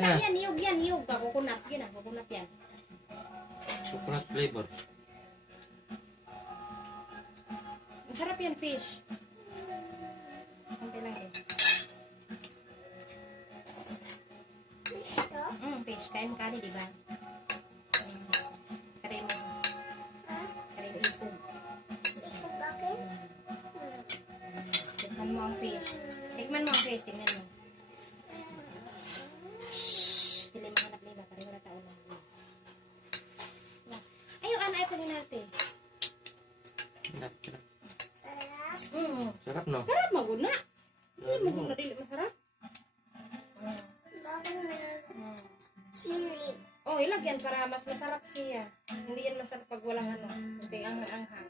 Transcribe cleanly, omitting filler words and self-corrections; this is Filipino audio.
Wala yan, niyog. Coconut, yun ah, coconut yan. Coconut flavor. Masarap yan, fish. Konti lang eh. Fish. Kain mo kani, di ba? Karin mo. Karin mo ipog. Ikaw bakit? Tikman mo ang fish. Tingnan mo. Dili mo hanap nila. Pareho na taon lang. Ayaw, ay pa rin natin. Sarap. Sarap. Sarap, no? Sarap, maguna. Hindi maguna, dili masarap. Bakit mo na chili? Oh, ilagyan para mas masarap siya. Hindi yan masarap pag walang ano. Kunting anghang-anghang.